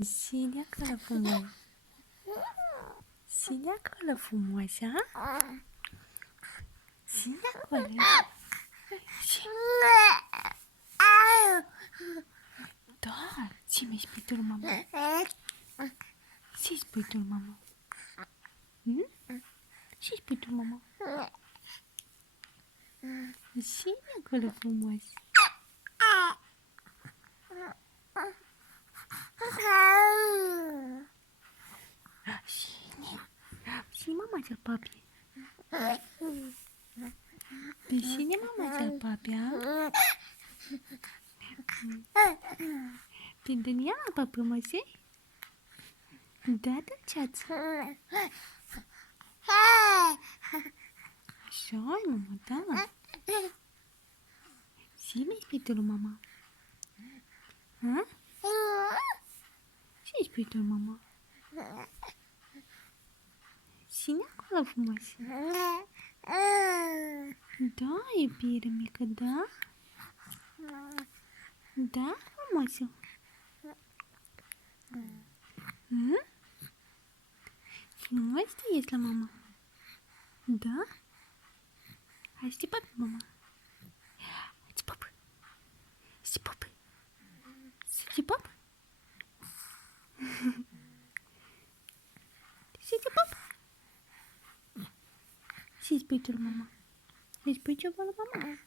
Sine acolo frumos. Sine acolo frumos, ha? Sine acolo. Da, ce mi spui tu, mama? Ce spui tu, mama? Ce spui tu, mama? Sine acolo frumos. Sine. Și mama cel papi. Pe cine mama cel papi, ha? Pe Daniela papi măse? Da, dulceață. Așa-i, mama, da. Ce mi spui tu, mama? Ha? Ce spui tu, mama? Cine acolo frumos? Da, iubire mică, da? Da, frumosă? Frumos tu ești la mama? Da? Hai să te pap, mama. Hai să te pap. Să te pap. Să te pap. Să te pap. Ce-i spui tu la mama? Îi spui ceva la mama?